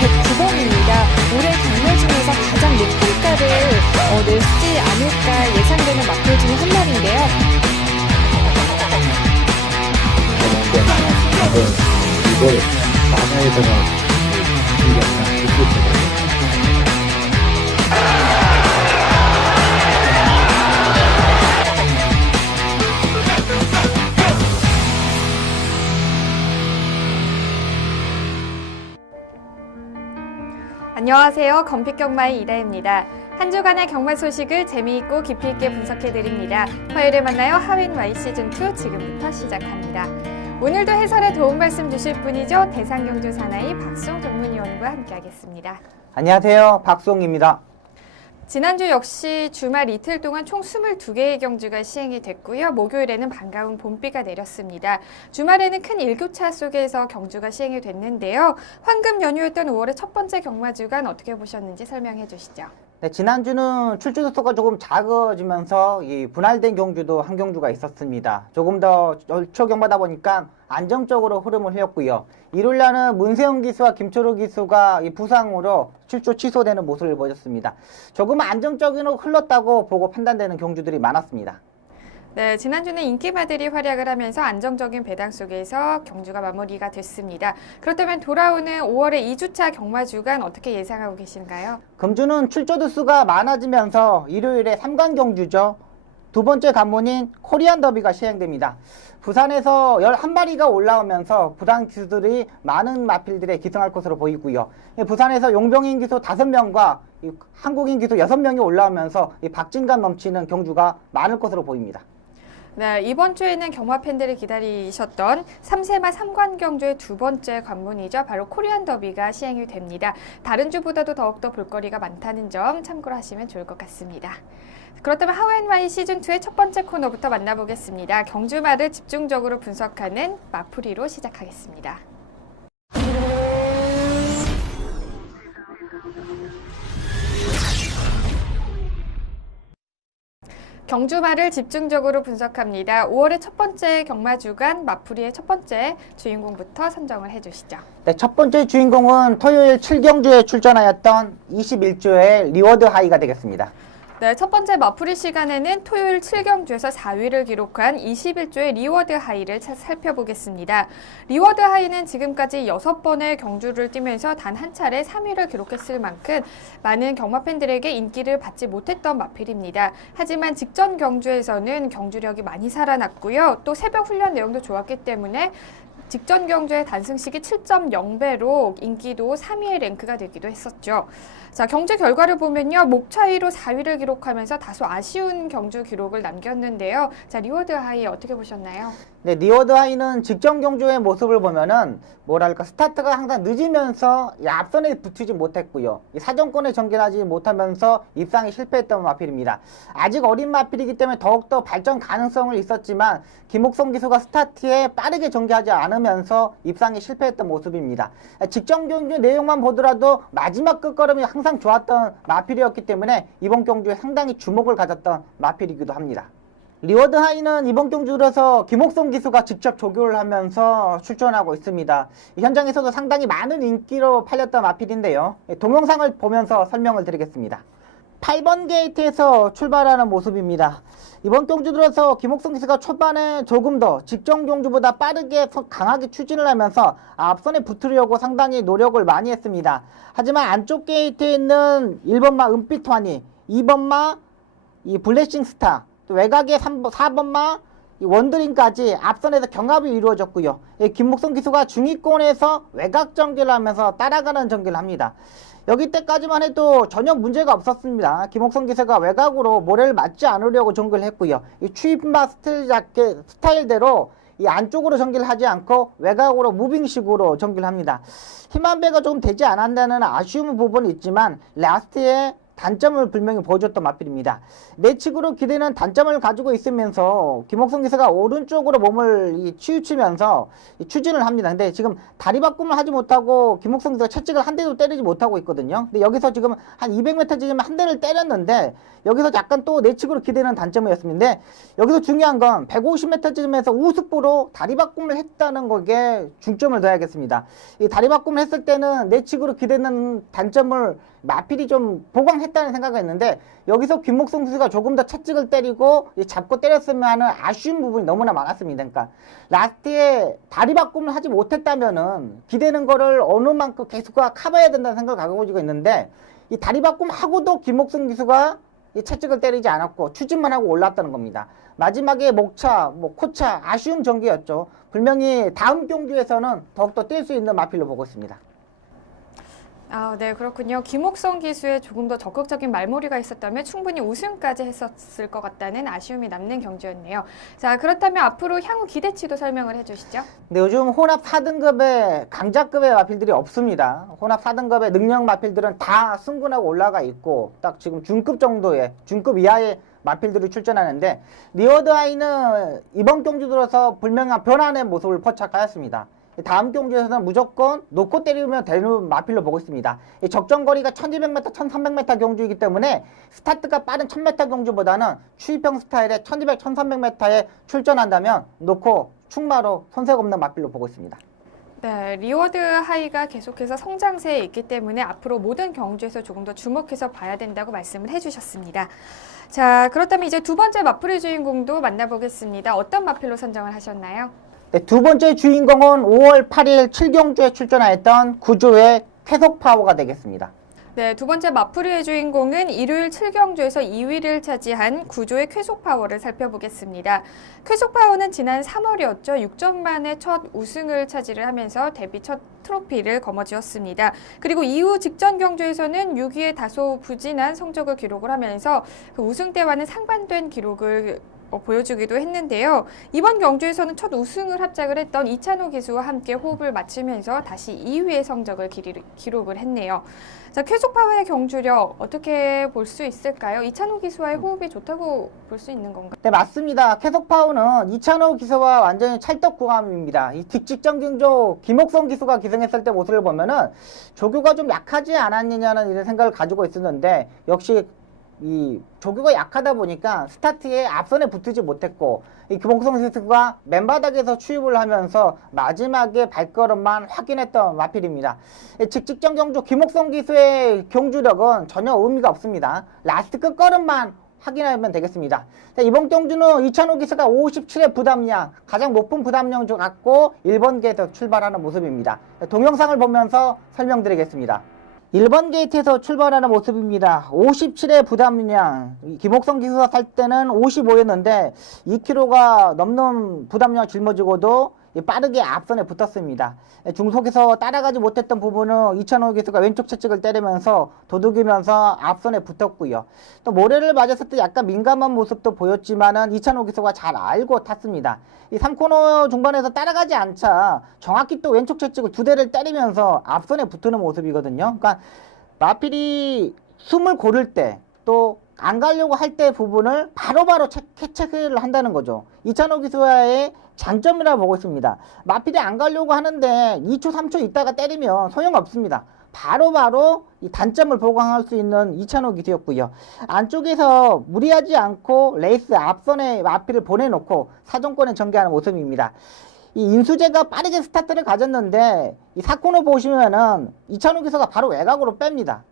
109번입니다. 올해 경매 중에서 가장 높은 가를 내지 않을까 예상되는 마필 중에 한 마리인데요. 이걸 만화에다가 안녕하세요. 건픽경마의 이다혜입니다. 한 주간의 경마 소식을 재미있고 깊이 있게 분석해드립니다. 화요일에 만나요. 하윈와이 시즌2 지금부터 시작합니다. 오늘도 해설에 도움 말씀 주실 분이죠. 대상경주 사나이 박송 전문위원과 함께하겠습니다. 안녕하세요. 박송입니다. 지난주 역시 주말 이틀 동안 총 22개의 경주가 시행이 됐고요. 목요일에는 반가운 봄비가 내렸습니다. 주말에는 큰 일교차 속에서 경주가 시행이 됐는데요. 황금 연휴였던 5월의 첫 번째 경마 주간 어떻게 보셨는지 설명해 주시죠. 네, 지난주는 출주 수가 조금 작아지면서 이 분할된 경주도 한 경주가 있었습니다. 조금 더 열초 경마다 보니까 안정적으로 흐름을 흘렸고요. 일요일날은 문세영 기수와 김초로 기수가 이 부상으로 출조 취소되는 모습을 보였습니다. 조금 안정적으로 흘렀다고 보고 판단되는 경주들이 많았습니다. 네, 지난주는 인기마들이 활약을 하면서 안정적인 배당 속에서 경주가 마무리가 됐습니다. 그렇다면 돌아오는 5월의 2주차 경마 주간 어떻게 예상하고 계신가요? 금주는 출조 수가 많아지면서 일요일에 3관 경주죠. 두 번째 관문인 코리안 더비가 시행됩니다. 부산에서 11마리가 올라오면서 부산 기수들이 많은 마필들에 기승할 것으로 보이고요. 부산에서 용병인 기수 5명과 한국인 기수 6명이 올라오면서 박진감 넘치는 경주가 많을 것으로 보입니다. 네, 이번 주에는 경마 팬들이 기다리셨던 3세마 3관 경주의 두 번째 관문이죠. 바로 코리안 더비가 시행이 됩니다. 다른 주보다도 더욱더 볼거리가 많다는 점 참고로 하시면 좋을 것 같습니다. 그렇다면 하웬와이 시즌2의 첫 번째 코너부터 만나보겠습니다. 경주마를 집중적으로 분석하는 마풀이로 시작하겠습니다. 경주마를 집중적으로 분석합니다. 5월의 첫 번째 경마 주간 마풀이의 첫 번째 주인공부터 선정을 해주시죠. 네, 첫 번째 주인공은 토요일 7경주에 출전하였던 21조의 리워드 하이가 되겠습니다. 네, 첫 번째 마풀이 시간에는 토요일 7경주에서 4위를 기록한 21조의 리워드 하이를 살펴보겠습니다. 리워드 하이는 지금까지 6번의 경주를 뛰면서 단 한 차례 3위를 기록했을 만큼 많은 경마 팬들에게 인기를 받지 못했던 마필입니다. 하지만 직전 경주에서는 경주력이 많이 살아났고요. 또 새벽 훈련 내용도 좋았기 때문에 직전 경주의 단승식이 7.0배로 인기도 3위의 랭크가 되기도 했었죠. 자, 경주 결과를 보면요. 목 차이로 4위를 기록하면서 다소 아쉬운 경주 기록을 남겼는데요. 자, 리워드 하이 어떻게 보셨나요? 네, 리워드 하이는 직전 경주의 모습을 보면은 뭐랄까 스타트가 항상 늦으면서 앞선에 붙이지 못했고요. 사정권에 전개하지 못하면서 입상에 실패했던 마필입니다. 아직 어린 마필이기 때문에 더욱더 발전 가능성은 있었지만 김옥성 기수가 스타트에 빠르게 전개하지 않으면서 입상에 실패했던 모습입니다. 직전 경주 내용만 보더라도 마지막 끝걸음이 항상 좋았던 마필이었기 때문에 이번 경주에 상당히 주목을 가졌던 마필이기도 합니다. 리워드 하이는 이번 경주 들어서 김옥성 기수가 직접 조교를 하면서 출전하고 있습니다. 현장에서도 상당히 많은 인기로 팔렸던 마필인데요. 동영상을 보면서 설명을 드리겠습니다. 8번 게이트에서 출발하는 모습입니다. 이번 경주 들어서 김옥성 기수가 초반에 조금 더 직전 경주보다 빠르게 강하게 추진을 하면서 앞선에 붙으려고 상당히 노력을 많이 했습니다. 하지만 안쪽 게이트에 있는 1번마 은빛환희, 2번마 이 블레싱 스타, 외곽의 4번마 원드림까지 앞선에서 경합이 이루어졌고요. 김목성 기수가 중위권에서 외곽 전개를 하면서 따라가는 전개를 합니다. 여기 때까지만 해도 전혀 문제가 없었습니다. 김옥성 기수가 외곽으로 모래를 맞지 않으려고 전개를 했고요. 이 추임바 스타일대로 이 안쪽으로 전개를 하지 않고 외곽으로 무빙식으로 전개를 합니다. 힘한 배가 조금 되지 않았다는 아쉬운 부분이 있지만 라스트에 단점을 분명히 보여줬던 마필입니다. 내측으로 기대는 단점을 가지고 있으면서 김옥성 기수가 오른쪽으로 몸을 치우치면서 추진을 합니다. 근데 지금 다리 바꿈을 하지 못하고 김옥성 기수가 채찍을 한 대도 때리지 못하고 있거든요. 근데 여기서 지금 한 200m 지금 한 대를 때렸는데 여기서 약간 또 내측으로 기대는 단점이었습니다. 여기서 중요한 건 150m쯤에서 우습부로 다리 바꿈을 했다는 거에 중점을 둬야겠습니다. 이 다리 바꿈을 했을 때는 내측으로 기대는 단점을 마필이 좀 보강했다는 생각이 있는데 여기서 김목성 선수가 조금 더 채찍을 때리고 잡고 때렸으면 하는 아쉬운 부분이 너무나 많았습니다. 그러니까 라스트에 다리 바꿈을 하지 못했다면은 기대는 거를 어느 만큼 계속 커버해야 된다는 생각을 가지고 있는데 이 다리 바꿈하고도 김목성 기수가 이 채찍을 때리지 않았고 추진만 하고 올랐다는 겁니다. 마지막에 목차, 코차 아쉬운 전개였죠. 분명히 다음 경기에서는 더욱더 뛸 수 있는 마필로 보고 있습니다. 네, 그렇군요. 김옥성 기수에 조금 더 적극적인 말머리가 있었다면 충분히 우승까지 했었을 것 같다는 아쉬움이 남는 경주였네요. 자, 그렇다면 앞으로 향후 기대치도 설명을 해주시죠. 네, 요즘 혼합 4등급의 강자급의 마필들이 없습니다. 혼합 4등급의 능력 마필들은 다 승분하고 올라가 있고 딱 지금 중급 정도의, 중급 이하의 마필들이 출전하는데 리워드 하이는 이번 경주 들어서 분명한 변화의 모습을 포착하였습니다. 다음 경주에서는 무조건 놓고 때리면 되는 마필로 보고 있습니다. 적정거리가 1200m, 1300m 경주이기 때문에 스타트가 빠른 1000m 경주보다는 추이평 스타일의 1200, 1300m에 출전한다면 놓고 충마로 손색 없는 마필로 보고 있습니다. 네, 리워드 하이가 계속해서 성장세에 있기 때문에 앞으로 모든 경주에서 조금 더 주목해서 봐야 된다고 말씀을 해주셨습니다. 자, 그렇다면 이제 두 번째 마필의 주인공도 만나보겠습니다. 어떤 마필로 선정을 하셨나요? 네, 두 번째 주인공은 5월 8일 7경주에 출전하였던 구조의 쾌속파워가 되겠습니다. 네, 두 번째 마프리의 주인공은 일요일 7경주에서 2위를 차지한 구조의 쾌속파워를 살펴보겠습니다. 쾌속파워는 지난 3월이었죠. 6전 만에 첫 우승을 차지를 하면서 데뷔 첫 트로피를 거머쥐었습니다. 그리고 이후 직전 경주에서는 6위에 다소 부진한 성적을 기록을 하면서 그 우승 때와는 상반된 기록을 보여주기도 했는데요. 이번 경주에서는 첫 우승을 합작을 했던 이찬호 기수와 함께 호흡을 맞추면서 다시 2위의 성적을 기록을 했네요. 자, 쾌속파워의 경주력 어떻게 볼 수 있을까요? 이찬호 기수와의 호흡이 좋다고 볼 수 있는 건가요? 네, 맞습니다. 쾌속파워는 이찬호 기수와 완전히 찰떡궁합입니다. 이 직전 경주 김옥성 기수가 기승했을 때 모습을 보면은 조교가 좀 약하지 않았느냐는 이런 생각을 가지고 있었는데 역시 이 조교가 약하다 보니까 스타트에 앞선에 붙지 못했고 이 김옥성 기수가 맨바닥에서 추입을 하면서 마지막에 발걸음만 확인했던 마필입니다. 직전 경주 김옥성 기수의 경주력은 전혀 의미가 없습니다. 라스트 끝걸음만 확인하면 되겠습니다. 자, 이번 경주는 이찬호 기수가 57의 부담량, 가장 높은 부담량 중 갖고 1번 게이트에서 출발하는 모습입니다. 동영상을 보면서 설명드리겠습니다. 1번 게이트에서 출발하는 모습입니다. 57의 부담량, 김옥성 기수가 살 때는 55였는데 2kg가 넘는 부담량 짊어지고도 빠르게 앞선에 붙었습니다. 중속에서 따라가지 못했던 부분은 이찬호 기수가 왼쪽 채찍을 때리면서 도둑이면서 앞선에 붙었고요. 또 모래를 맞았을 때 약간 민감한 모습도 보였지만은 이찬호 기수가 잘 알고 탔습니다. 이 3코너 중반에서 따라가지 않자 정확히 또 왼쪽 채찍을 두 대를 때리면서 앞선에 붙는 모습이거든요. 그러니까 마필이 숨을 고를 때 또 안 가려고 할 때 부분을 바로바로 체크를 한다는 거죠. 이찬호 기수와의 장점이라고 보고 있습니다. 마필이 안 가려고 하는데 2초, 3초 있다가 때리면 소용없습니다. 바로바로 이 단점을 보강할 수 있는 이찬호 기수였고요. 안쪽에서 무리하지 않고 레이스 앞선에 마필을 보내놓고 사정권에 전개하는 모습입니다. 이 인수재가 빠르게 스타트를 가졌는데 이 4코너 보시면은 이찬호 기수가 바로 외곽으로 뺍니다.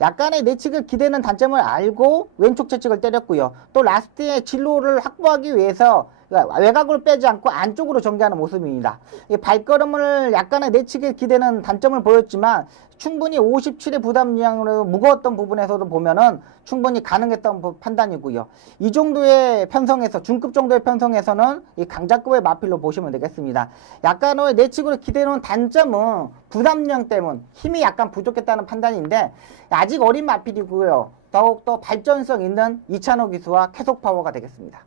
약간의 내측을 기대는 단점을 알고 왼쪽 채찍을 때렸고요. 또 라스트에 진로를 확보하기 위해서 외곽으로 빼지 않고 안쪽으로 전개하는 모습입니다. 발걸음을 약간의 내측에 기대는 단점을 보였지만 충분히 57의 부담량으로 무거웠던 부분에서도 보면은 충분히 가능했던 판단이고요. 이 정도의 편성에서 중급 정도의 편성에서는 이 강자급의 마필로 보시면 되겠습니다. 약간의 내측으로 기대는 단점은 부담량 때문 힘이 약간 부족했다는 판단인데 아직 어린 마필이고요. 더욱더 발전성 있는 이찬호 기수와 쾌속파워가 되겠습니다.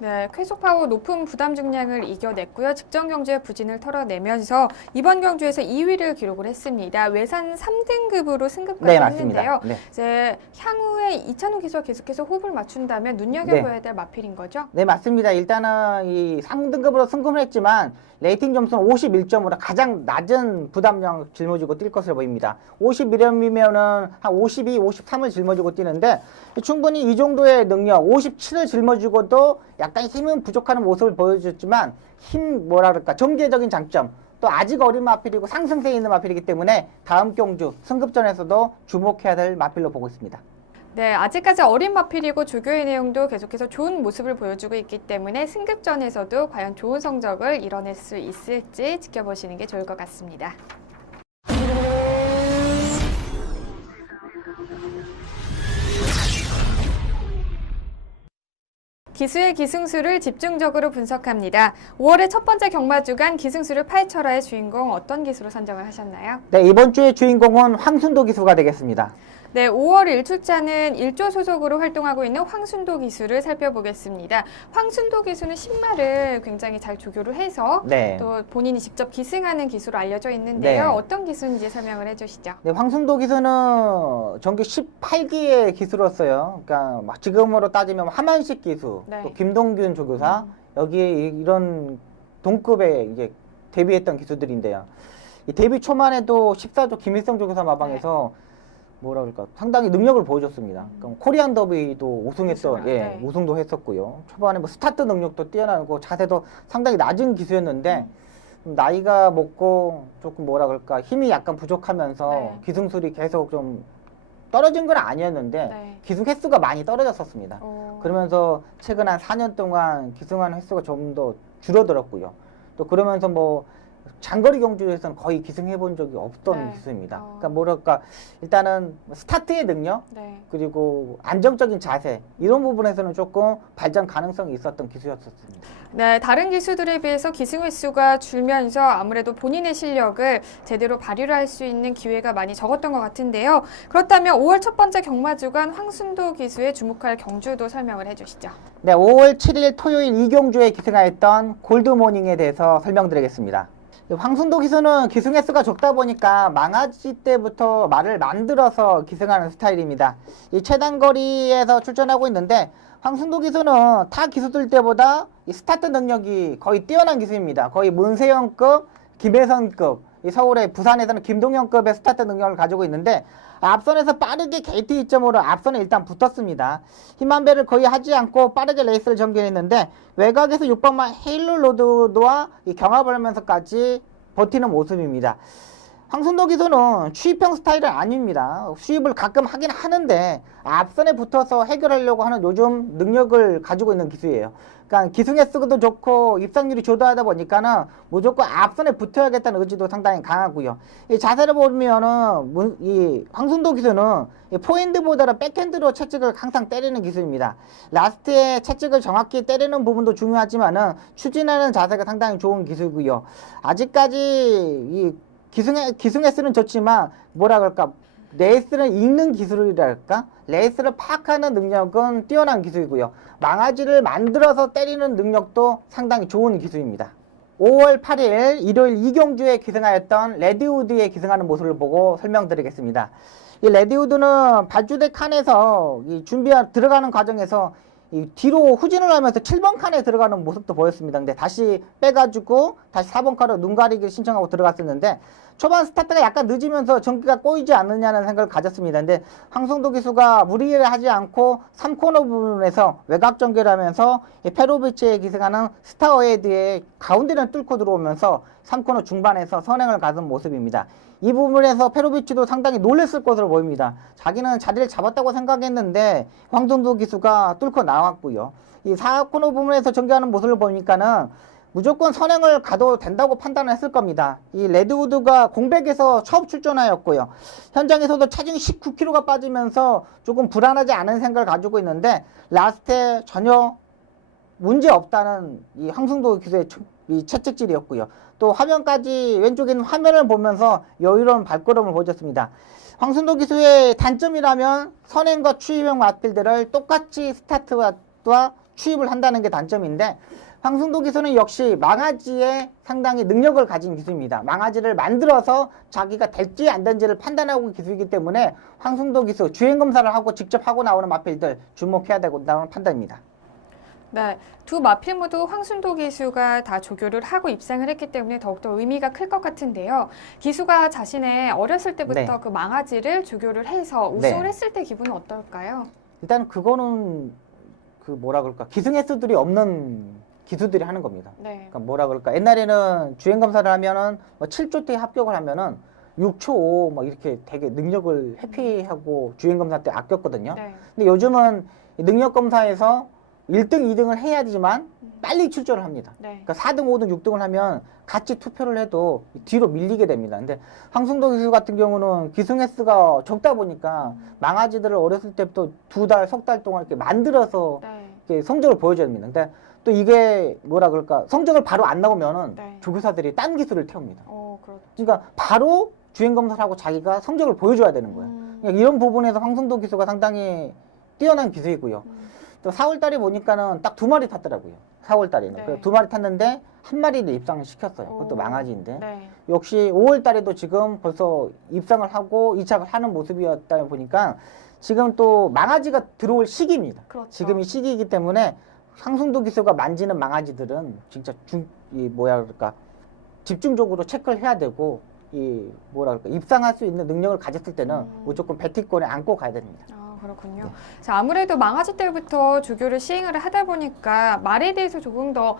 네, 쾌속 파워 높은 부담 중량을 이겨냈고요. 직전 경주의 부진을 털어내면서 이번 경주에서 2위를 기록을 했습니다. 외산 3등급으로 승급까지 네, 맞습니다. 했는데요. 네. 이제 향후에 이찬우 기수와 계속해서 호흡을 맞춘다면 눈여겨봐야 될 마필인 거죠? 네, 맞습니다. 일단은 이 상등급으로 승급을 했지만 레이팅 점수는 51점으로 가장 낮은 부담량 짊어지고 뛸 것으로 보입니다. 51점이면은 한 52, 53을 짊어지고 뛰는데 충분히 이 정도의 능력, 57을 짊어지고도 약간 힘은 부족한 모습을 보여줬지만 뭐라 그럴까, 전개적인 장점, 또 아직 어린 마필이고 상승세에 있는 마필이기 때문에 다음 경주 승급전에서도 주목해야 될 마필로 보고 있습니다. 네, 아직까지 어린 마필이고 조교의 내용도 계속해서 좋은 모습을 보여주고 있기 때문에 승급전에서도 과연 좋은 성적을 이뤄낼 수 있을지 지켜보시는 게 좋을 것 같습니다. 기수의 기승수를 집중적으로 분석합니다. 5월의 첫 번째 경마 주간 기승수를 파헤쳐라의 주인공 어떤 기수로 선정을 하셨나요? 네, 이번 주의 주인공은 황순도 기수가 되겠습니다. 네, 5월 1출자는 1조 소속으로 활동하고 있는 황순도 기수를 살펴보겠습니다. 황순도 기수는 신마를 굉장히 잘 조교를 해서 네. 또 본인이 직접 기승하는 기수로 알려져 있는데요. 네. 어떤 기수인지 설명을 해주시죠. 네, 황순도 기수는 정규 18기의 기수로서요. 그러니까 막 지금으로 따지면 하만식 기수, 네. 또 김동균 조교사, 여기에 이런 동급의 이제 데뷔했던 기수들인데요. 이 데뷔 초만 해도 14조 김일성 조교사 마방에서 뭐라 그럴까, 상당히 능력을 보여줬습니다. 그러니까 코리안 더비도 우승했던, 네. 우승도 했었고요. 초반에 뭐 스타트 능력도 뛰어나고 자세도 상당히 낮은 기수였는데 나이가 먹고 조금 뭐라 그럴까, 힘이 약간 부족하면서 네. 기승술이 계속 좀 떨어진 건 아니었는데 네. 기승 횟수가 많이 떨어졌었습니다. 오. 그러면서 최근 한 4년 동안 기승하는 횟수가 좀 더 줄어들었고요. 또 그러면서 뭐 장거리 경주에서는 거의 기승해 본 적이 없던 네. 기수입니다. 그러니까 뭐랄까, 일단은 스타트의 능력, 네. 그리고 안정적인 자세, 이런 부분에서는 조금 발전 가능성이 있었던 기수였었습니다. 네, 다른 기수들에 비해서 기승 횟수가 줄면서 아무래도 본인의 실력을 제대로 발휘를 할 수 있는 기회가 많이 적었던 것 같은데요. 그렇다면 5월 첫 번째 경마 주간 황순도 기수에 주목할 경주도 설명을 해주시죠. 네, 5월 7일 토요일 이경주에 기승하였던 골드모닝에 대해서 설명드리겠습니다. 황순도 기수는 기승 횟수가 적다 보니까 망아지 때부터 말을 만들어서 기승하는 스타일입니다. 이 최단거리에서 출전하고 있는데 황순도 기수는 타 기수들 때보다 이 스타트 능력이 거의 뛰어난 기수입니다. 거의 문세영급, 김혜선급, 이 서울의 부산에서는 김동현급의 스타트 능력을 가지고 있는데 앞선에서 빠르게 게이트 2점으로 앞선에 일단 붙었습니다. 힘한 배를 거의 하지 않고 빠르게 레이스를 전개했는데 외곽에서 6번마 헤일로 로드와 경합을 하면서까지 버티는 모습입니다. 황순도 기수는 추입형 스타일은 아닙니다. 수입을 가끔 하긴 하는데 앞선에 붙어서 해결하려고 하는 요즘 능력을 가지고 있는 기수예요. 그러니까 기승 횟수도 좋고 입상률이 좋다하다 보니까는 무조건 앞선에 붙어야겠다는 의지도 상당히 강하고요. 이 자세를 보면은 이 황순도 기수는 포핸드보다는 백핸드로 채찍을 항상 때리는 기수입니다. 라스트에 채찍을 정확히 때리는 부분도 중요하지만은 추진하는 자세가 상당히 좋은 기수고요. 아직까지 이 기승 횟수는 좋지만 뭐라 그럴까, 레이스를 읽는 기술이랄까, 레이스를 파악하는 능력은 뛰어난 기술이고요. 망아지를 만들어서 때리는 능력도 상당히 좋은 기술입니다. 5월 8일 일요일 이경주에 기승하였던 레드우드에 기승하는 모습을 보고 설명드리겠습니다. 이 레드우드는 발주대 칸에서 들어가는 과정에서 이 뒤로 후진을 하면서 7번 칸에 들어가는 모습도 보였습니다. 근데 다시 빼가지고 다시 4번 칸으로 눈 가리기를 신청하고 들어갔었는데 초반 스타트가 약간 늦으면서 전기가 꼬이지 않느냐는 생각을 가졌습니다. 근데 황순도 기수가 무리를 하지 않고 3코너 부분에서 외곽 전개를 하면서 페로비치에 기승하는 스타어헤드의 가운데를 뚫고 들어오면서 3코너 중반에서 선행을 가진 모습입니다. 이 부분에서 페로비치도 상당히 놀랬을 것으로 보입니다. 자기는 자리를 잡았다고 생각했는데 황순도 기수가 뚫고 나왔고요. 이 4코너 부분에서 전개하는 모습을 보니까는 무조건 선행을 가도 된다고 판단을 했을 겁니다. 이 레드우드가 공백에서 처음 출전하였고요. 현장에서도 체중이 19kg가 빠지면서 조금 불안하지 않은 생각을 가지고 있는데 라스트에 전혀 문제 없다는 이 황순도 기수의 이 채찍질이었고요. 또 화면까지 왼쪽에 있는 화면을 보면서 여유로운 발걸음을 보여줬습니다. 황순도 기수의 단점이라면 선행과 추입형 마필들을 똑같이 스타트와 추입을 한다는 게 단점인데 황승도 기수는 역시 망아지에 상당히 능력을 가진 기수입니다. 망아지를 만들어서 자기가 될지 안 될지를 판단하고 기수이기 때문에 황승도 기수 주행검사를 하고 직접 하고 나오는 마필들 주목해야 된다는 판단입니다. 네, 두 마필 모두 황순도 기수가 다 조교를 하고 입상을 했기 때문에 더욱더 의미가 클 것 같은데요. 기수가 자신의 어렸을 때부터 네. 그 망아지를 조교를 해서 우승을 네. 했을 때 기분은 어떨까요? 일단 그거는 그 뭐라 그럴까 기승 횟수들이 없는 기수들이 하는 겁니다. 네. 그러니까 뭐라 그럴까 옛날에는 주행검사를 하면은 뭐 7조 때 합격을 하면은 6초 5 뭐 이렇게 되게 능력을 회피하고 주행검사 때 아꼈거든요. 네. 근데 요즘은 능력검사에서 1등, 2등을 해야 되지만 빨리 출조를 합니다. 네. 그러니까 4등, 5등, 6등을 하면 같이 투표를 해도 뒤로 밀리게 됩니다. 근데 황승도 기수 같은 경우는 기승 횟수가 적다 보니까 망아지들을 어렸을 때부터 2달, 석 달 동안 이렇게 만들어서 네. 이렇게 성적을 보여줘야 됩니다. 근데 또 이게 뭐라 그럴까 성적을 바로 안 나오면은 네. 조교사들이 딴 기술을 태웁니다. 그렇죠. 그러니까 바로 주행검사를 하고 자기가 성적을 보여줘야 되는 거예요. 그러니까 이런 부분에서 황승도 기수가 상당히 뛰어난 기수이고요. 또 4월달에 보니까는 딱 2마리 탔더라고요. 4월달에는. 네. 그래서 2마리 탔는데 한 마리를 입상을 시켰어요. 그것도 오. 망아지인데. 네. 역시 5월달에도 지금 벌써 입상을 하고 이착을 하는 모습이었다 보니까 지금 또 망아지가 들어올 시기입니다. 그렇죠. 지금이 시기이기 때문에 황승도 기수가 만지는 망아지들은 진짜 이 뭐야 그럴까 집중적으로 체크를 해야 되고 이 뭐라 그럴까 입상할 수 있는 능력을 가졌을 때는 무조건 배티권에 안고 가야 됩니다. 그렇군요. 네. 자, 아무래도 망아지 때부터 조교를 시행을 하다 보니까 말에 대해서 조금 더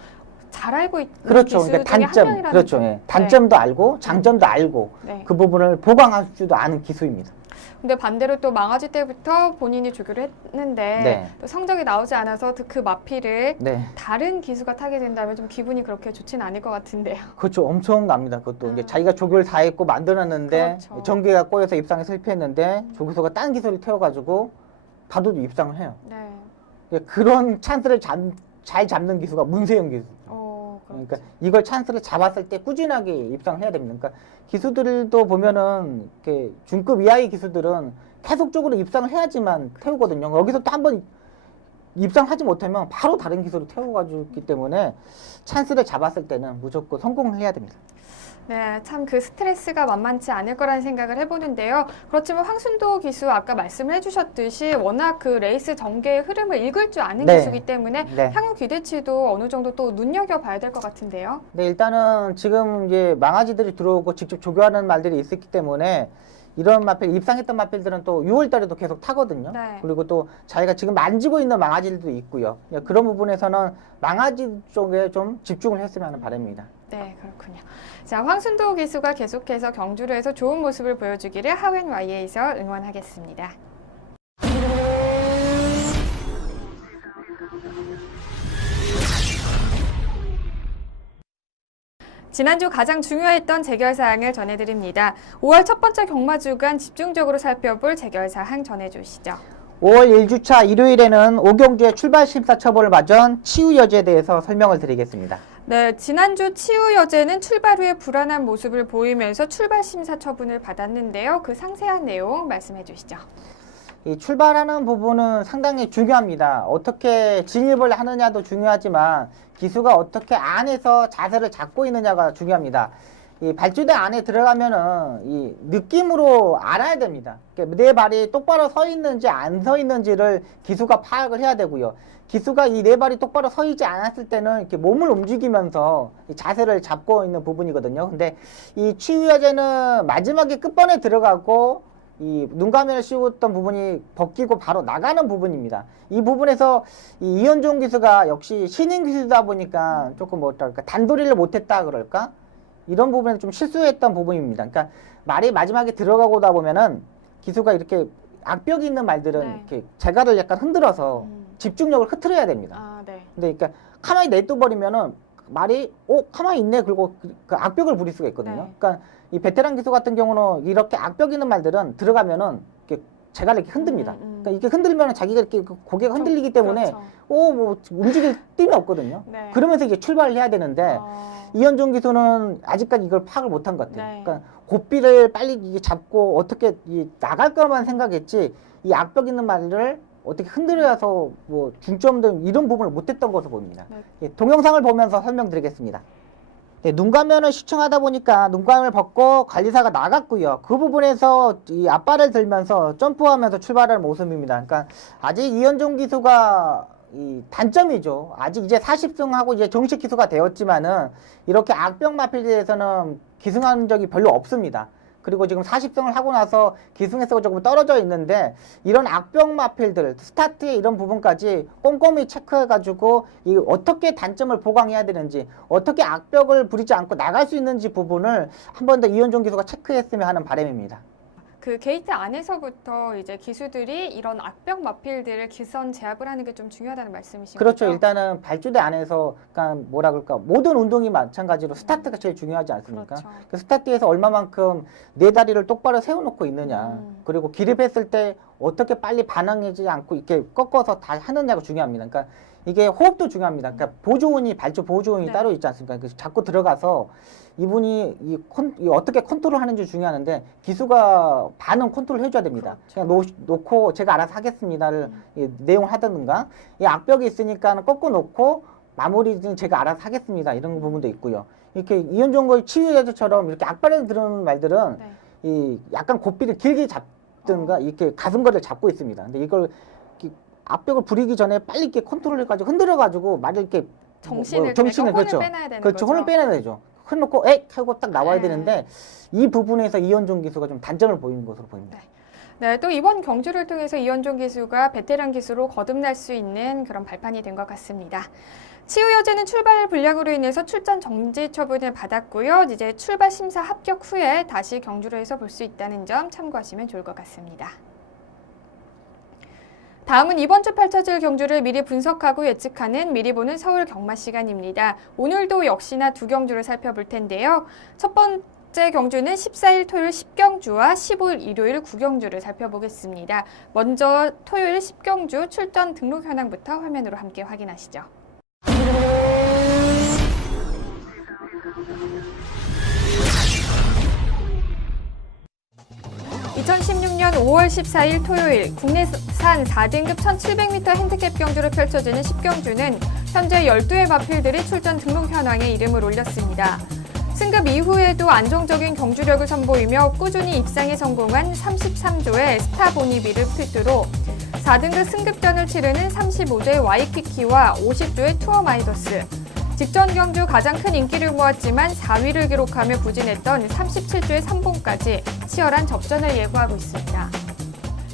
잘 알고 있는 그렇죠. 기수 그러니까 중에 한 단점, 명이라는 그렇죠. 점. 예. 단점도 알고 장점도 알고 네. 그 부분을 보강할 줄도 아는 기수입니다. 근데 반대로 또 망아지 때부터 본인이 조교를 했는데 네. 또 성적이 나오지 않아서 그 마필을 네, 다른 기수가 타게 된다면 좀 기분이 그렇게 좋지는 않을 것 같은데요. 그렇죠. 엄청 납니다. 그것도 이제 아. 자기가 조교를 다 했고 만들었는데 그렇죠. 전기가 꼬여서 입상에 실패했는데 조교수가 딴 기술을 태워가지고 바로도 입상을 해요. 네. 그런 찬스를 잘 잡는 기수가 문세영 기수. 그렇죠. 그러니까 이걸 찬스를 잡았을 때 꾸준하게 입상을 해야 됩니다. 그러니까 기수들도 보면은 이렇게 중급 이하의 기수들은 계속적으로 입상을 해야지만 태우거든요. 여기서 또 한번 입상하지 못하면 바로 다른 기수로 태워가지기 때문에 찬스를 잡았을 때는 무조건 성공을 해야 됩니다. 네, 참 그 스트레스가 만만치 않을 거라는 생각을 해보는데요. 그렇지만 황순도 기수 아까 말씀을 해주셨듯이 워낙 그 레이스 전개의 흐름을 읽을 줄 아는 네. 기수이기 때문에 네. 향후 기대치도 어느 정도 또 눈여겨봐야 될 것 같은데요. 네, 일단은 지금 이제 망아지들이 들어오고 직접 조교하는 말들이 있었기 때문에 이런 마필, 입상했던 마필들은 또 6월 달에도 계속 타거든요. 네. 그리고 또 자기가 지금 만지고 있는 망아지들도 있고요. 그런 부분에서는 망아지 쪽에 좀 집중을 했으면 하는 바람입니다. 네, 그렇군요. 자, 황순도 기수가 계속해서 경주를 해서 좋은 모습을 보여주기를 하웬Y에서 응원하겠습니다. 지난주 가장 중요했던 재결사항을 전해드립니다. 5월 첫 번째 경마주간 집중적으로 살펴볼 재결사항 전해주시죠. 5월 1주차 일요일에는 오경주의 출발 심사 처분을 받은 치유 여제에 대해서 설명을 드리겠습니다. 네, 지난주 치유 여제는 출발 후에 불안한 모습을 보이면서 출발 심사 처분을 받았는데요. 그 상세한 내용 말씀해 주시죠. 이 출발하는 부분은 상당히 중요합니다. 어떻게 진입을 하느냐도 중요하지만 기수가 어떻게 안에서 자세를 잡고 있느냐가 중요합니다. 이 발주대 안에 들어가면은 이 느낌으로 알아야 됩니다. 내 발이 똑바로 서 있는지 안 서 있는지를 기수가 파악을 해야 되고요. 기수가 이 내 발이 똑바로 서 있지 않았을 때는 이렇게 몸을 움직이면서 이 자세를 잡고 있는 부분이거든요. 근데 이 치유여제는 마지막에 끝번에 들어가고 이 눈가면을 씌웠던 부분이 벗기고 바로 나가는 부분입니다. 이 부분에서 이 이현종 기수가 역시 신인 기수다 보니까 조금 뭐랄까 단도리를 못했다 그럴까? 이런 부분에서 좀 실수했던 부분입니다. 그러니까 말이 마지막에 들어가고다 보면은 기수가 이렇게 악벽이 있는 말들은 네. 이렇게 재갈을 약간 흔들어서 집중력을 흐트려야 됩니다. 아, 네. 근데 그러니까 가만히 냅둬버리면은 말이 가만히 있네 그리고 그 악벽을 부릴 수가 있거든요. 네. 그러니까 이 베테랑 기수 같은 경우는 이렇게 악벽 있는 말들은 들어가면은 이렇게 재갈을 이렇게 흔듭니다. 그러니까 이렇게 흔들면은 자기가 이렇게 고개가 흔들리기 때문에 그렇죠. 뭐 움직일 뜸이 없거든요. 네. 그러면서 이제 출발을 해야 되는데 이현종 기수는 아직까지 이걸 파악을 못한 것 같아요. 네. 그러니까 고삐를 빨리 이게 잡고 어떻게 나갈 거만 생각했지 이 악벽 있는 말을 어떻게 흔들어서 뭐 중점들 이런 부분을 못했던 것으로 보입니다. 네. 예, 동영상을 보면서 설명드리겠습니다. 예, 눈감면을 시청하다 보니까 눈감을 벗고 관리사가 나갔고요. 그 부분에서 이 앞발을 들면서 점프하면서 출발하는 모습입니다. 그러니까 아직 이현종 기수가 이 단점이죠. 아직 이제 40승하고 이제 정식 기수가 되었지만은 이렇게 악병 마필에 대해서는 기승한 적이 별로 없습니다. 그리고 지금 40승을 하고 나서 기승에서 조금 떨어져 있는데 이런 악병 마필들 스타트의 이런 부분까지 꼼꼼히 체크해가지고 이 어떻게 단점을 보강해야 되는지 어떻게 악벽을 부리지 않고 나갈 수 있는지 부분을 한 번 더 이현종 기수가 체크했으면 하는 바람입니다. 그 게이트 안에서부터 이제 기수들이 이런 악병 마필들을 기선 제압을 하는 게 좀 중요하다는 말씀이신 그렇죠. 거죠? 일단은 발주대 안에서 그러니까 뭐라 그럴까 모든 운동이 마찬가지로 스타트가 제일 중요하지 않습니까? 그렇죠. 그 스타트에서 얼마만큼 내 다리를 똑바로 세워놓고 있느냐 그리고 기립했을 때 어떻게 빨리 반항하지 않고 이렇게 꺾어서 다 하느냐가 중요합니다. 그러니까 이게 호흡도 중요합니다. 그러니까 보조원이 발주 보조원이 네. 따로 있지 않습니까? 그래서 자꾸 들어가서 이분이 이 어떻게 컨트롤 하는지 중요하는데 기수가 반응 컨트롤 해줘야 됩니다. 그렇죠. 그냥 놓고 제가 알아서 하겠습니다를 이 내용을 하든가 이 악벽이 있으니까 꺾어 놓고 마무리는 제가 알아서 하겠습니다. 이런 부분도 있고요. 이렇게 이현종의 치유제도처럼 이렇게 악발을 들은 말들은 네. 이 약간 고삐를 길게 잡든가 이렇게 가슴거리를 잡고 있습니다. 근데 이걸 이렇게 악벽을 부리기 전에 빨리 이렇게 컨트롤해가지고 흔들어가지고 말을 이렇게 정신을 정신을 혼을 그렇죠. 빼놔야 되는 그렇죠. 거죠. 혼을 빼내야 되죠. 흔 놓고 에 하고 딱 나와야 네. 되는데 이 부분에서 이현종 기수가 좀 단점을 보이는 것으로 보입니다. 네, 또 이번 경주를 통해서 이현종 기수가 베테랑 기수로 거듭날 수 있는 그런 발판이 된 것 같습니다. 치유여제는 출발 불량으로 인해서 출전 정지 처분을 받았고요. 이제 출발 심사 합격 후에 다시 경주로에서 볼 수 있다는 점 참고하시면 좋을 것 같습니다. 다음은 이번 주 펼쳐질 경주를 미리 분석하고 예측하는 미리 보는 서울 경마 시간입니다. 오늘도 역시나 두 경주를 살펴볼 텐데요. 첫 번째 경주는 14일 토요일 10경주와 15일 일요일 9경주를 살펴보겠습니다. 먼저 토요일 10경주 출전 등록 현황부터 화면으로 함께 확인하시죠. 2016년 5월 14일 토요일 국내산 4등급 1700m 핸디캡 경주로 펼쳐지는 10경주는 현재 12의 마필들이 출전 등록 현황에 이름을 올렸습니다. 승급 이후에도 안정적인 경주력을 선보이며 꾸준히 입상에 성공한 33조의 스타 보니비를 필두로 4등급 승급전을 치르는 35조의 와이키키와 50조의 투어 마이더스, 직전 경주 가장 큰 인기를 모았지만 4위를 기록하며 부진했던 37조의 3봉까지 치열한 접전을 예고하고 있습니다.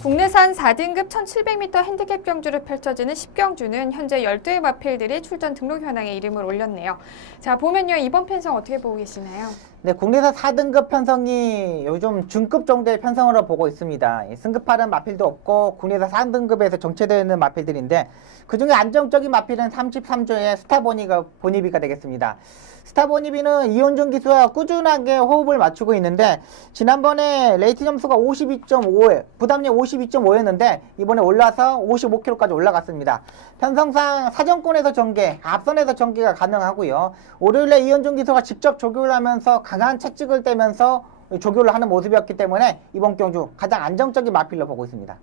국내산 4등급 1700m 핸디캡 경주를 펼쳐지는 10경주는 현재 12의 마필들이 출전 등록 현황에 이름을 올렸네요. 자, 보면요. 이번 편성 어떻게 보고 계시나요? 네, 국내산 4등급 편성이 요즘 중급 정도의 편성으로 보고 있습니다. 승급하는 마필도 없고 국내산 4등급에서 정체되어 있는 마필들인데 그중에 안정적인 마필은 33조의 스타 보니비가 되겠습니다. 스타 보니비는 이현종 기수와 꾸준하게 호흡을 맞추고 있는데 지난번에 레이트 점수가 52.5에 부담력 52.5였는데 이번에 올라서 55kg까지 올라갔습니다. 편성상 사정권에서 전개, 앞선에서 전개가 가능하고요. 월요일에 이현종 기수가 직접 조교를 하면서 강한 채찍을 떼면서 조교를 하는 모습이었기 때문에 이번 경주 가장 안정적인 마필로 보고 있습니다.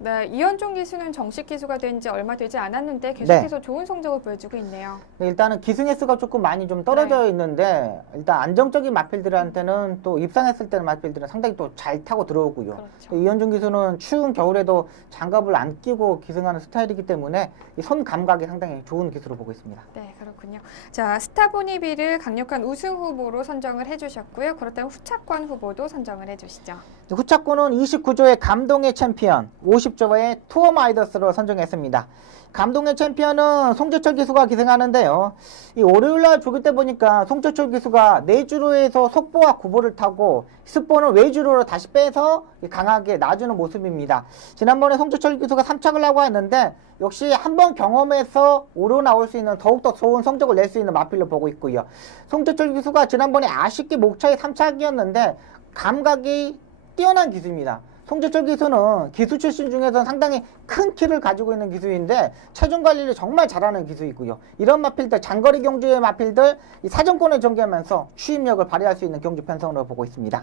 네, 이현종 기수는 정식 기수가 된 지 얼마 되지 않았는데 계속해서 좋은 성적을 보여주고 있네요. 네, 일단은 기승횟수가 조금 많이 좀 떨어져 있는데 일단 안정적인 마필들한테는 또 입상했을 때는 마필들은 상당히 또 잘 타고 들어오고요. 그렇죠. 이현종 기수는 추운 겨울에도 장갑을 안 끼고 기승하는 스타일이기 때문에 이 손 감각이 상당히 좋은 기수로 보고 있습니다. 네, 그렇군요. 자, 스타보니비를 강력한 우승 후보로 선정을 해주셨고요. 그렇다면 후차권 후보도 선정을 해주시죠. 후차권은 29조의 감동의 챔피언, 50조의 투어 마이더스로 선정했습니다. 감동의 챔피언은 송재철 기수가 기승하는데요. 이 월요일날 조교 때 보니까 송재철 기수가 내주로에서 속보와 구보를 타고 습보는 외주로로 다시 빼서 강하게 놔주는 모습입니다. 지난번에 송재철 기수가 3착을 하고 했는데 역시 한번 경험해서 우러나올 수 있는 더욱더 좋은 성적을 낼 수 있는 마필로 보고 있고요. 송재철 기수가 지난번에 아쉽게 목차의 3착이었는데 감각이 뛰어난 기수입니다. 송재철 기수는 기수 출신 중에서 상당히 큰 키를 가지고 있는 기수인데 체중 관리를 정말 잘하는 기수이고요. 이런 마필들, 장거리 경주의 마필들 이 사정권을 전개하면서 추임력을 발휘할 수 있는 경주 편성으로 보고 있습니다.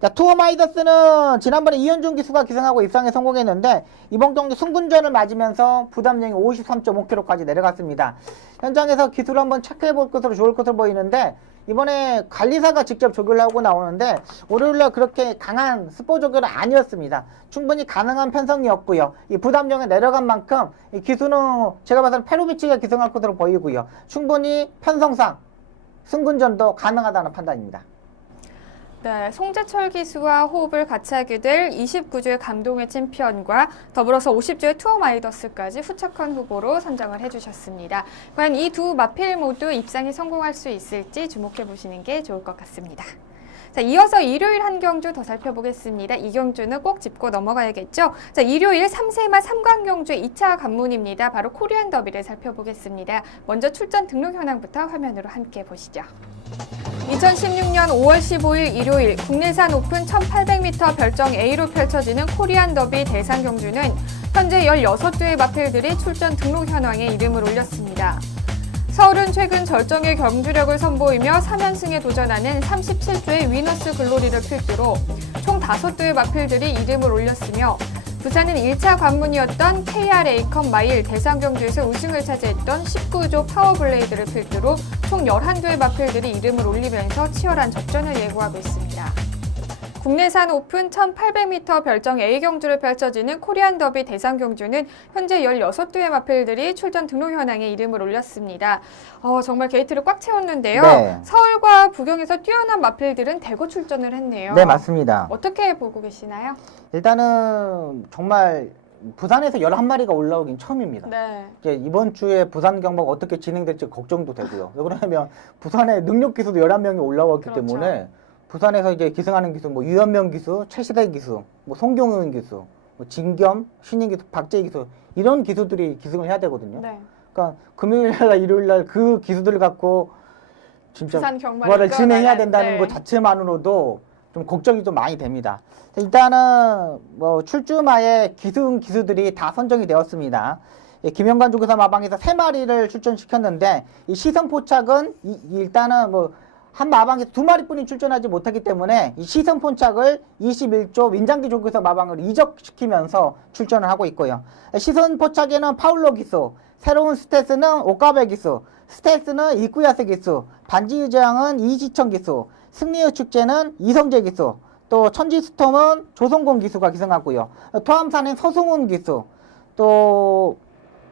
자, 투어 마이더스는 지난번에 이현중 기수가 기승하고 입상에 성공했는데 이번 경기 승군전을 맞으면서 부담량이 53.5kg까지 내려갔습니다. 현장에서 기술을 한번 체크해 볼 것으로 좋을 것으로 보이는데 이번에 관리사가 직접 조교를 하고 나오는데 월요일날 그렇게 강한 스포 조교는 아니었습니다. 충분히 가능한 편성이었고요. 이 부담력이 내려간 만큼 이 기수는 제가 봐서는 페로비치가 기승할 것으로 보이고요. 충분히 편성상 승군전도 가능하다는 판단입니다. 네, 송재철 기수와 호흡을 같이 하게 될 29주의 감동의 챔피언과 더불어서 50주의 투어 마이더스까지 후착한 후보로 선정을 해주셨습니다. 과연 이 두 마필 모두 입상에 성공할 수 있을지 주목해 보시는 게 좋을 것 같습니다. 자, 이어서 일요일 한 경주 더 살펴보겠습니다. 이 경주는 꼭 짚고 넘어가야겠죠. 자, 일요일 3세마 3강 경주의 2차 관문입니다. 바로 코리안 더비를 살펴보겠습니다. 먼저 출전 등록 현황부터 화면으로 함께 보시죠. 2016년 5월 15일 일요일 국내산 오픈 1800m 별정 A로 펼쳐지는 코리안 더비 대상 경주는 현재 16주의 마필들이 출전 등록 현황에 이름을 올렸습니다. 서울은 최근 절정의 경주력을 선보이며 3연승에 도전하는 37주의 위너스 글로리를 필두로 총 5두의 마필들이 이름을 올렸으며 부산은 1차 관문이었던 KRA컵 마일 대상 경주에서 우승을 차지했던 19조 파워블레이드를 필두로 총 11두의 마필들이 이름을 올리면서 치열한 접전을 예고하고 있습니다. 국내산 오픈 1800m 별정 A 경주를 펼쳐지는 코리안 더비 대상 경주는 현재 16두의 마필들이 출전 등록 현황에 이름을 올렸습니다. 정말 게이트를 꽉 채웠는데요. 네. 서울과 부경에서 뛰어난 마필들은 대거 출전을 했네요. 네, 맞습니다. 어떻게 보고 계시나요? 일단은 정말 부산에서 11마리가 올라오긴 처음입니다. 네. 이제 이번 주에 부산 경마가 어떻게 진행될지 걱정도 되고요. 왜 그러냐면 부산에 능력 기수도 11명이 올라왔기 그렇죠. 때문에 부산에서 이제 기승하는 기수, 뭐 유현명 기수, 최시대 기수, 뭐 송경은 기수, 뭐 진겸, 신인 기수, 박재희 기수 이런 기수들이 기승을 해야 되거든요. 네. 그러니까 금요일날, 일요일날 그 기수들을 갖고 진짜 부산 경마를 그거를 진행해야 된다는 네. 것 자체만으로도 좀 걱정이 좀 많이 됩니다. 일단은 뭐 출주마의 기수들이 다 선정이 되었습니다. 김영관 조교사 마방에서 3마리를 출전시켰는데 이 시선 포착은 일단은 뭐 한 마방에서 2마리뿐이 출전하지 못하기 때문에 이 시선 포착을 21조 민장기 조교사 마방을 이적시키면서 출전을 하고 있고요. 시선 포착에는 파울로 기수, 새로운 스테스는 오카베 기수, 스테스는 이쿠야세 기수, 반지의 제왕은 이지청 기수, 승리의 축제는 이성재 기수, 또 천지스톰은 조성곤 기수가 기승하고요. 토암산은 서승훈 기수, 또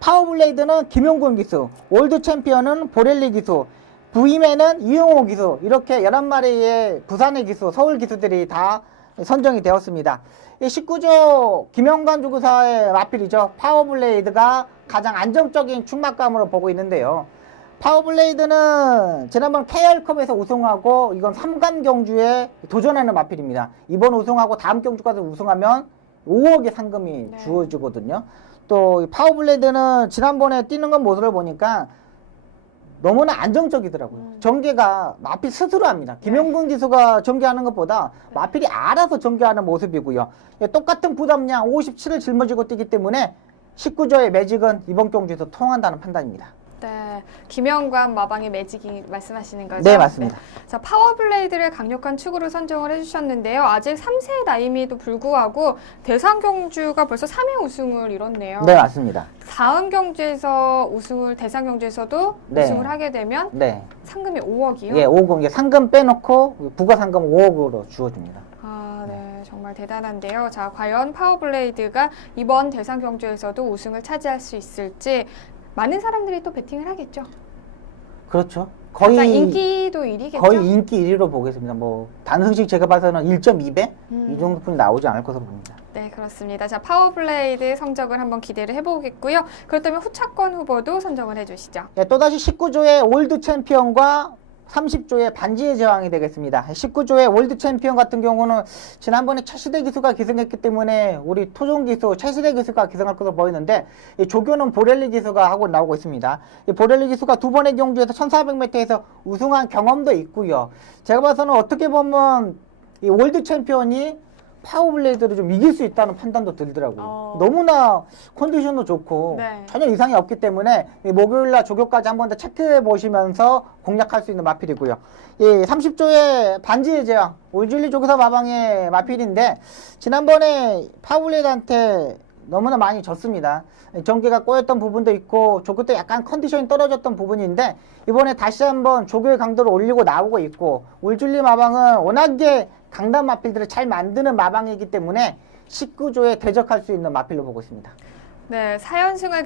파워블레이드는 김용군 기수, 월드 챔피언은 보렐리 기수, 부임에는 이용호 기수, 이렇게 11마리의 부산의 기수, 서울 기수들이 다 선정이 되었습니다. 19조 김영관 조교사의 마필이죠. 파워블레이드가 가장 안정적인 충막감으로 보고 있는데요. 파워블레이드는 지난번 KR컵에서 우승하고 이건 3관 경주에 도전하는 마필입니다. 이번 우승하고 다음 경주까지 우승하면 5억의 상금이 네. 주어지거든요. 또 파워블레이드는 지난번에 뛰는 건 모습을 보니까 너무나 안정적이더라고요. 전개가 마필 스스로 합니다. 김용근 기수가 전개하는 것보다 마필이 알아서 전개하는 모습이고요. 똑같은 부담량 57을 짊어지고 뛰기 때문에 19조의 매직은 이번 경주에서 통한다는 판단입니다. 네, 김영관 마방의 매직이 말씀하시는 거죠? 네, 맞습니다. 네. 자, 파워블레이드를 강력한 축으로 선정을 해주셨는데요. 아직 3세의 나임에도 불구하고 대상 경주가 벌써 3회 우승을 이뤘네요. 네, 맞습니다. 다음 경주에서 대상 경주에서도 네. 우승을 하게 되면 네. 상금이 5억이요? 예, 5억. 이게 상금 빼놓고 부가 상금 5억으로 주어집니다. 아, 네. 정말 대단한데요. 자, 과연 파워블레이드가 이번 대상 경주에서도 우승을 차지할 수 있을지 많은 사람들이 또 베팅을 하겠죠. 그렇죠. 가장 거의 인기도 1위겠죠. 거의 인기 1위로 보겠습니다. 뭐 단승식 제가 봐서는 1.2배 이 정도뿐이 나오지 않을 것으로 봅니다. 네, 그렇습니다. 자, 파워블레이드 성적을 한번 기대를 해보겠고요. 그렇다면 후차권 후보도 선정을 해주시죠. 예, 또다시 19조의 월드 챔피언과 30조의 반지의 제왕이 되겠습니다. 19조의 월드 챔피언 같은 경우는 지난번에 최시대 기수가 기승했기 때문에 우리 토종 기수 최시대 기수가 기승할 것으로 보이는데 이 조교는 보렐리 기수가 하고 나오고 있습니다. 이 보렐리 기수가 두 번의 경주에서 1400m에서 우승한 경험도 있고요. 제가 봐서는 어떻게 보면 이 월드 챔피언이 파워블레이드를 좀 이길 수 있다는 판단도 들더라고요. 너무나 컨디션도 좋고 네. 전혀 이상이 없기 때문에 이 목요일날 조교까지 한 번 더 체크해 보시면서 공략할 수 있는 마필이고요. 이 30조의 반지의 제왕 올줄리 조교사 마방의 마필인데 지난번에 파워블레이드한테 너무나 많이 졌습니다. 전개가 꼬였던 부분도 있고 조교 때 약간 컨디션이 떨어졌던 부분인데 이번에 다시 한번 조교의 강도를 올리고 나오고 있고 올줄리 마방은 워낙에 강단 마필들을 잘 만드는 마방이기 때문에 19조에 대적할 수 있는 마필로 보고 있습니다. 네, 4연승을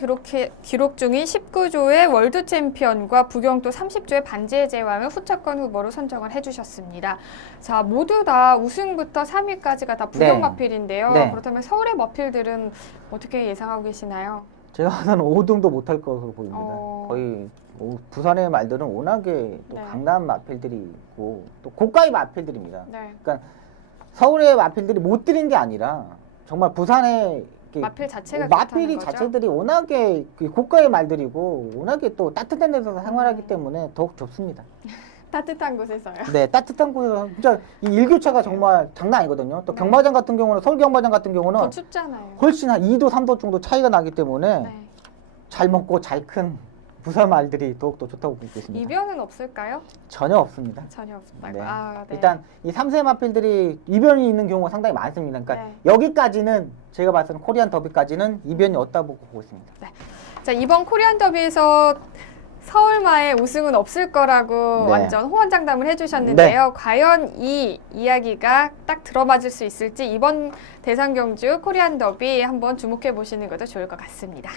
기록 중인 19조의 월드 챔피언과 부경도 30조의 반지의 제왕을 후차권 후보로 선정을 해주셨습니다. 자, 모두 다 우승부터 3위까지가 다 부경 네. 마필인데요. 네. 그렇다면 서울의 마필들은 어떻게 예상하고 계시나요? 제가 봐서는 5등도 못할 것으로 보입니다. 어. 거의 뭐 부산의 말들은 워낙에 또 네. 강남 마필들이 있고 또 고가의 마필들입니다. 네. 그러니까 서울의 마필들이 못 들인 게 아니라 정말 부산의 마필 자체가 마필이 그렇다는 거죠? 자체들이 워낙에 그 고가의 말들이고 워낙에 또 따뜻한 데서 생활하기 때문에 더욱 좋습니다. 따뜻한 곳에서요. 네, 따뜻한 곳에서 진짜 이 일교차가 정말 장난 아니거든요. 또 네. 경마장 같은 경우는 서울 경마장 같은 경우는 더 춥잖아요. 훨씬 한 2도, 3도 정도 차이가 나기 때문에 네. 잘 먹고 잘 큰 부산 말들이 더욱더 좋다고 보고 있습니다. 이변은 없을까요? 전혀 없습니다. 전혀 없다고. 네. 아, 네. 일단 이 3세 마필들이 이변이 있는 경우가 상당히 많습니다. 그러니까 네. 여기까지는 제가 봤을 때는 코리안 더비까지는 이변이 없다고 보고 있습니다. 자, 이번 코리안 더비에서 서울마의 우승은 없을 거라고 네. 완전 호언장담을 해주셨는데요. 과연 이 이야기가 딱 들어맞을 수 있을지 이번 대상 경주 코리안 더비 한번 주목해 보시는 것도 좋을 것 같습니다.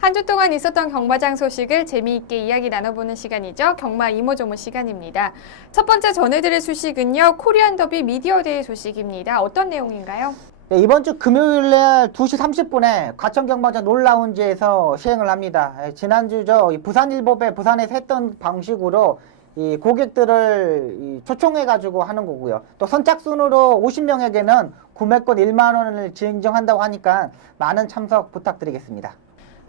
한 주 동안 있었던 경마장 소식을 재미있게 이야기 나눠보는 시간이죠. 경마 이모저모 시간입니다. 첫 번째 전해드릴 소식은요. 코리안 더비 미디어데이 소식입니다. 어떤 내용인가요? 네, 이번 주 금요일날 2시 30분에 과천 경마장 롤라운지에서 시행을 합니다. 지난주죠. 이 부산일보배 부산에서 했던 방식으로 이 고객들을 초청해가지고 하는 거고요. 또 선착순으로 50명에게는 구매권 1만 원을 증정한다고 하니까 많은 참석 부탁드리겠습니다.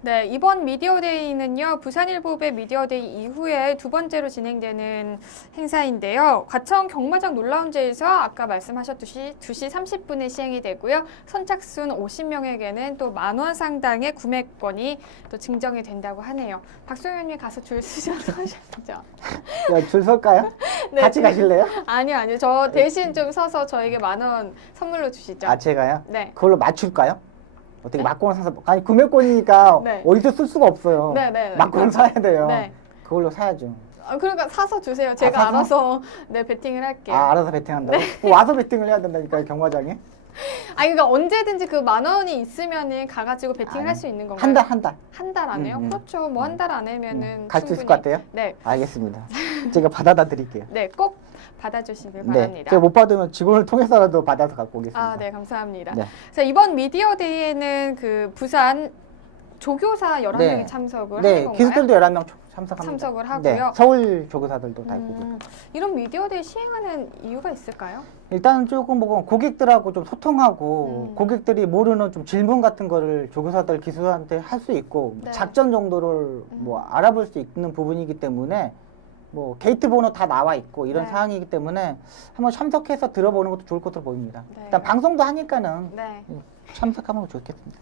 네, 이번 미디어데이는요, 부산일보배 미디어데이 이후에 두 번째로 진행되는 행사인데요. 과천 경마장 놀라운지에서 아까 말씀하셨듯이 2시 30분에 시행이 되고요. 선착순 50명에게는 또 10,000원 상당의 구매권이 또 증정이 된다고 하네요. 박소연님 가서 줄 서셔서 하셨죠? 줄 설까요? 네, 같이 가실래요? 아니요. 저 대신 좀 서서 저에게 10,000원 선물로 주시죠. 아, 제가요? 네. 그걸로 맞출까요? 어떻게 막고는 사서 아니 구매권이니까 네. 어디서 쓸 수가 없어요. 네. 막고는 사야 돼요. 네. 그걸로 사야죠. 그러니까 사서 주세요. 제가 사서? 알아서 네, 베팅을 할게요. 아, 알아서 베팅한다고? 와서 베팅을 해야 된다니까요, 경마장에. 그러니까 언제든지 그 10,000원이 있으면은 가가지고 베팅을 할 수 있는 건가요? 한 달, 한 달. 한 달 안에요? 음. 그렇죠. 뭐 한 달 안에면은 갈 수 있을 충분히. 것 같아요? 네, 알겠습니다. 제가 받아다 드릴게요. 네, 꼭 받아주시길 네. 바랍니다. 제가 못 받으면 직원을 통해서라도 받아서 갖고 오겠습니다. 아, 네, 감사합니다. 네. 자, 이번 미디어 데이에는 그 부산 조교사 11명이 네. 참석을 네, 하는 건가요? 기수들도 11명 참석합니다. 참석을 하고요. 네, 서울 조교사들도 다 있고. 이런 미디어 데이 시행하는 이유가 있을까요? 일단 조금 뭐 고객들하고 좀 소통하고 고객들이 모르는 좀 질문 같은 거를 조교사들 기수한테 할 수 있고 네. 작전 정도를 뭐 알아볼 수 있는 부분이기 때문에 뭐 게이트 번호 다 나와 있고 이런 네. 상황이기 때문에 한번 참석해서 들어보는 것도 좋을 것으로 보입니다. 네. 일단 방송도 하니까는 네. 참석하면 좋겠습니다.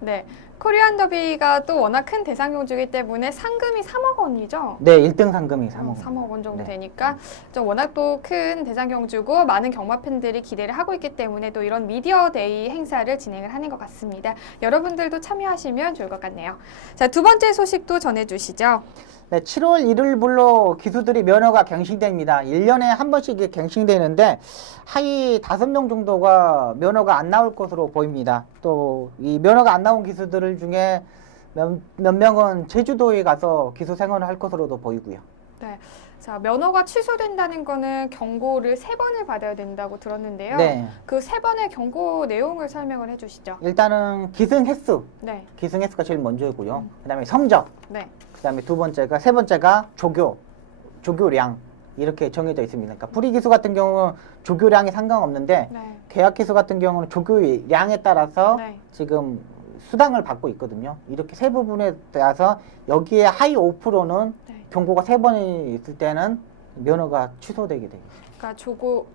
네. 코리안 더비가 또 워낙 큰 대상 경주이기 때문에 상금이 3억 원이죠? 네, 1등 상금이 3억 원. 3억 원 정도 네. 되니까 좀 워낙 또 큰 대상 경주고 많은 경마 팬들이 기대를 하고 있기 때문에 또 이런 미디어 데이 행사를 진행을 하는 것 같습니다. 여러분들도 참여하시면 좋을 것 같네요. 자, 두 번째 소식도 전해주시죠. 네, 7월 1일부로 기수들이 면허가 갱신됩니다. 1년에 한 번씩 이게 갱신되는데 하위 5명 정도가 면허가 안 나올 것으로 보입니다. 또 이 면허가 안 나온 기수들 중에 몇 명은 제주도에 가서 기수 생활을 할 것으로도 보이고요. 네. 자, 면허가 취소된다는 거는 경고를 3번을 받아야 된다고 들었는데요. 네, 그 3번의 경고 내용을 설명을 해주시죠. 일단은 기승 횟수, 네. 기승 횟수가 제일 먼저이고요. 그다음에 성적, 네. 그다음에 세 번째가 조교량 이렇게 정해져 있습니다. 그러니까 프리기수 같은 경우는 조교량이 상관없는데 네. 계약기수 같은 경우는 조교량에 따라서 네. 지금 수당을 받고 있거든요. 이렇게 세 부분에 따라서 여기에 하위 5%는 네. 경고가 3번이 있을 때는 면허가 취소되게 돼요. 그러니까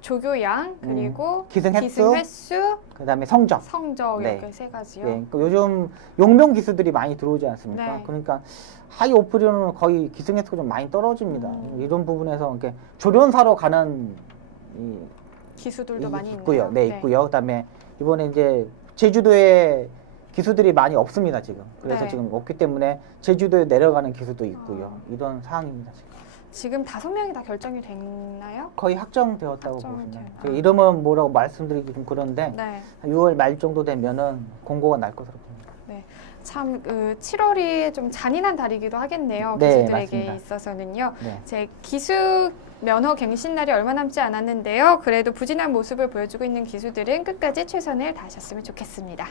조교양 그리고 기승 횟수, 그다음에 성적. 성적 네. 이렇게 세 가지요. 네, 그러니까 요즘 용병 기수들이 많이 들어오지 않습니까? 네. 그러니까 하위 5%는 거의 기승횟수가 좀 많이 떨어집니다. 음. 이런 부분에서 이렇게 조련사로 가는 이 기수들도 많이 있고요. 있나요? 네, 있고요. 그다음에 이번에 이제 제주도에 기수들이 많이 없습니다, 지금. 그래서 네. 지금 없기 때문에 제주도에 내려가는 기수도 있고요. 이런 상황입니다, 지금. 지금 5명이 다 결정이 됐나요? 거의 확정되었다고 확정이 보시면. 되나? 이러면 뭐라고 말씀드리기 좀 그런데 네. 6월 말 정도 되면은 공고가 날 것으로 봅니다. 참 7월이 좀 잔인한 달이기도 하겠네요. 네, 기수들에게 맞습니다. 있어서는요. 네. 제 기수 면허 갱신 날이 얼마 남지 않았는데요. 그래도 부진한 모습을 보여주고 있는 기수들은 끝까지 최선을 다하셨으면 좋겠습니다.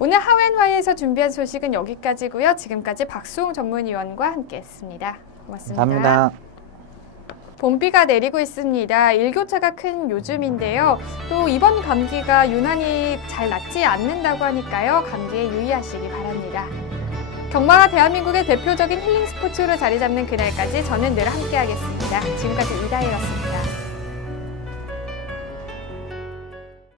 오늘 하웬화에서 준비한 소식은 여기까지고요. 지금까지 박수홍 전문위원과 함께했습니다. 고맙습니다. 감사합니다. 봄비가 내리고 있습니다. 일교차가 큰 요즘인데요. 또 이번 감기가 유난히 잘 낫지 않는다고 하니까요. 감기에 유의하시기 바랍니다. 경마가 대한민국의 대표적인 힐링 스포츠로 자리 잡는 그날까지 저는 늘 함께하겠습니다. 지금까지 이다혜였습니다.